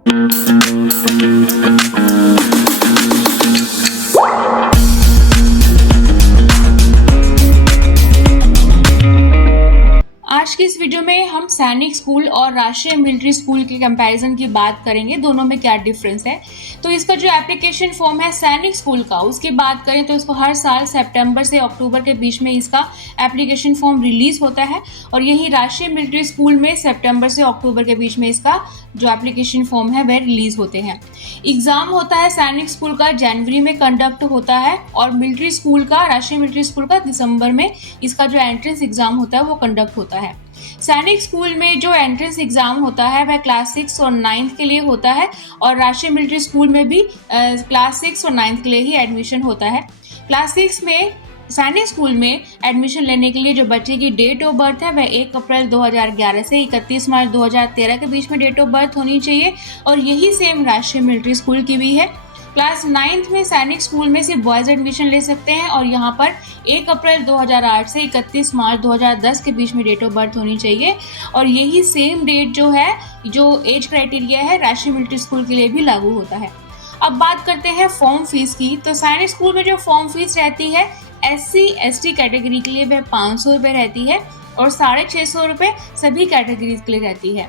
आज की इस वीडियो में हम सैनिक स्कूल और राष्ट्रीय मिलिट्री स्कूल के कंपैरिजन की बात करेंगे, दोनों में क्या डिफरेंस है। तो इसका जो एप्लीकेशन फॉर्म है सैनिक स्कूल का, उसकी बात करें तो इसको हर साल सितंबर से अक्टूबर के बीच में इसका एप्लीकेशन फॉर्म रिलीज होता है, और यही राष्ट्रीय मिलिट्री स्कूल में सितंबर से अक्टूबर के बीच में इसका जो एप्लीकेशन फॉर्म है वह रिलीज होते हैं। एग्जाम होता है सैनिक स्कूल का जनवरी में कंडक्ट होता है, और मिलिट्री स्कूल का, राष्ट्रीय मिलिट्री स्कूल का दिसंबर में इसका जो एंट्रेंस एग्जाम होता है वो कंडक्ट होता है। सैनिक स्कूल में जो एंट्रेंस एग्जाम होता है वह क्लास 6 और 9th के लिए होता है, और राष्ट्रीय मिलिट्री स्कूल में भी क्लास 6 और 9th के लिए ही एडमिशन होता है। क्लास 6 में सैनिक स्कूल में एडमिशन लेने के लिए जो बच्चे की डेट ऑफ बर्थ है वह 1 अप्रैल 2011 से 31 मार्च 2013 के बीच में डेट ऑफ बर्थ होनी चाहिए, और यही सेम राष्ट्रीय मिलिट्री स्कूल की भी है। क्लास 9th में सैनिक स्कूल में सिर्फ बॉयज़ एडमिशन ले सकते हैं, और यहाँ पर 1 अप्रैल 2008 से 31 मार्च 2010 के बीच में डेट ऑफ बर्थ होनी चाहिए, और यही सेम डेट जो है, जो एज क्राइटेरिया है, राष्ट्रीय मिलिट्री स्कूल के लिए भी लागू होता है। अब बात करते हैं फॉर्म फीस की। तो सैनिक स्कूल में जो फॉर्म फीस रहती है SC ST कैटेगरी के लिए वह 500 रुपये रहती है, और 650 रुपये सभी कैटेगरीज के लिए रहती है।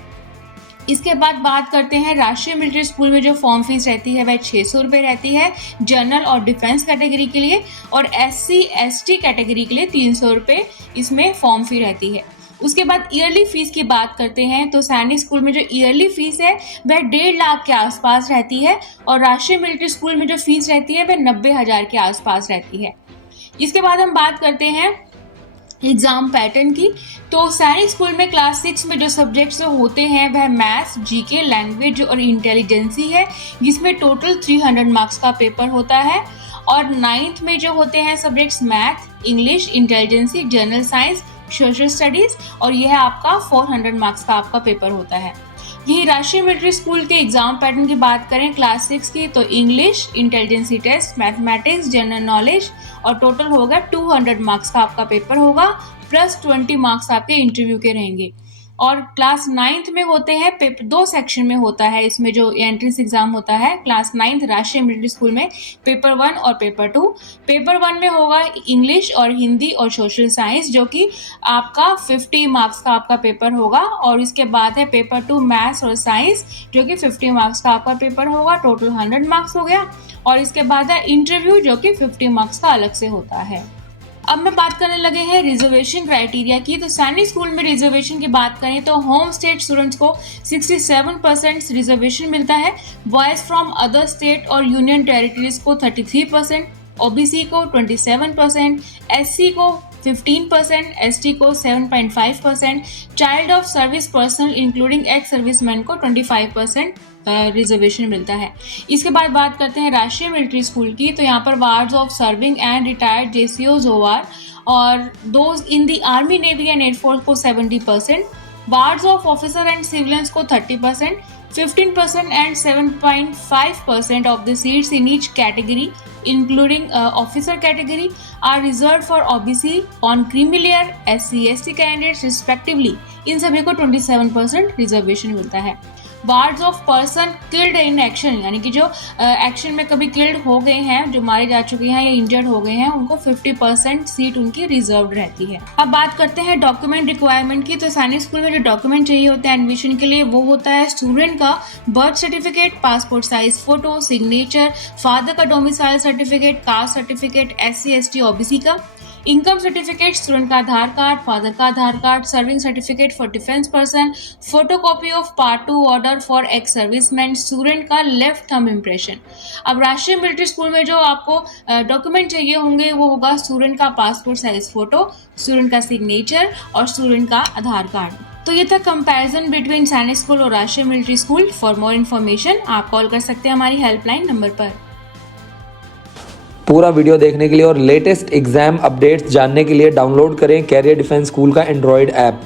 इसके बाद बात करते हैं राष्ट्रीय मिलिट्री स्कूल में जो फॉर्म फीस रहती है वह 600 रुपये रहती है जनरल और डिफेंस कैटेगरी के लिए, और SC ST कैटेगरी के लिए 300 रुपये इसमें फॉर्म फी रहती है। उसके बाद ईयरली फीस की बात करते हैं तो सैनिक स्कूल में जो ईयरली फीस है वह 1.5 लाख के आसपास रहती है, और राष्ट्रीय मिलिट्री स्कूल में जो फीस रहती है वह 90,000 के आसपास रहती है। इसके बाद हम बात करते हैं एग्जाम पैटर्न की। तो सैनिक स्कूल में क्लास 6 में जो सब्जेक्ट्स होते हैं वह मैथ्स, GK, लैंग्वेज और इंटेलिजेंसी है, जिसमें टोटल 300 मार्क्स का पेपर होता है। और 9th में जो होते हैं subjects math, English, intelligence, general science, social studies, और यह आपका 400 मार्क्स का आपका पेपर होता है। यही राष्ट्रीय मिलिट्री स्कूल के एग्जाम पैटर्न की बात करें क्लास 6 की, तो English, intelligence test, mathematics, general knowledge, और टोटल होगा 200 मार्क्स का आपका पेपर होगा, प्लस 20 मार्क्स आपके इंटरव्यू के रहेंगे। और क्लास 9th में होते हैं पेपर, 2 सेक्शन में होता है इसमें जो एंट्रेंस एग्जाम होता है क्लास 9th राष्ट्रीय मिलिट्री स्कूल में, पेपर 1 और पेपर 2। पेपर 1 में होगा इंग्लिश और हिंदी और सोशल साइंस, जो कि आपका 50 मार्क्स का आपका पेपर होगा, और इसके बाद है पेपर 2 मैथ्स और साइंस, जो कि 50 मार्क्स का आपका पेपर होगा, टोटल 100 मार्क्स हो गया। और इसके बाद है इंटरव्यू, जो कि 50 मार्क्स का अलग से होता है। अब मैं बात करने लगे हैं रिजर्वेशन क्राइटेरिया की। तो सैनिक स्कूल में रिजर्वेशन की बात करें तो होम स्टेट स्टूडेंट्स को 67% रिजर्वेशन मिलता है, बॉयज फ्रॉम अदर स्टेट और यूनियन टेरिटरीज को 33%, OBC को 27%, SC को 15%, ST को 7.5%, child of service personal including ex serviceman को 25% रिजर्वेशन मिलता है। इसके बाद बात करते हैं राष्ट्रीय मिलिट्री स्कूल की। तो यहाँ पर wards of serving and retired JCOs OR और those in the army, navy and air force को 70%, wards of officer and civilians को 30%, 15% and 7.5% of the seats in each category including officer category are reserved for OBC on creamy layer, SC ST candidates respectively। इन सभी को 27% reservation मिलता है। Wards of person killed in action, यानी कि जो action में कभी किल्ड हो गए हैं, जो मारे जा चुके हैं या इंजर्ड हो गए हैं, उनको 50% सीट उनकी रिजर्व रहती है। अब बात करते हैं डॉक्यूमेंट रिक्वायरमेंट की। तो सैनिक स्कूल में जो डॉक्यूमेंट चाहिए होते हैं एडमिशन के लिए वो होता है स्टूडेंट का birth certificate, passport size photo, signature, father का domicile certificate, caste certificate, SC ST OBC का, इनकम सर्टिफिकेट, स्टूडेंट का आधार कार्ड, फादर का Aadhaar card, serving certificate for defence person, photocopy of part 2 order for ex serviceman, student का left thumb impression. अब राष्ट्रीय military school में जो आपको document चाहिए होंगे वो होगा स्टूडेंट का पासपोर्ट साइज फोटो, स्टूडेंट का सिग्नेचर और स्टूडेंट का आधार कार्ड। तो ये था कंपैरिजन बिटवीन सैनिक स्कूल और राष्ट्रीय military school. For more information आप कॉल कर सकते हैं हमारी हेल्पलाइन नंबर पर। पूरा वीडियो देखने के लिए और लेटेस्ट एग्जाम अपडेट्स जानने के लिए डाउनलोड करें कैरियर डिफेंस स्कूल का एंड्रॉयड ऐप।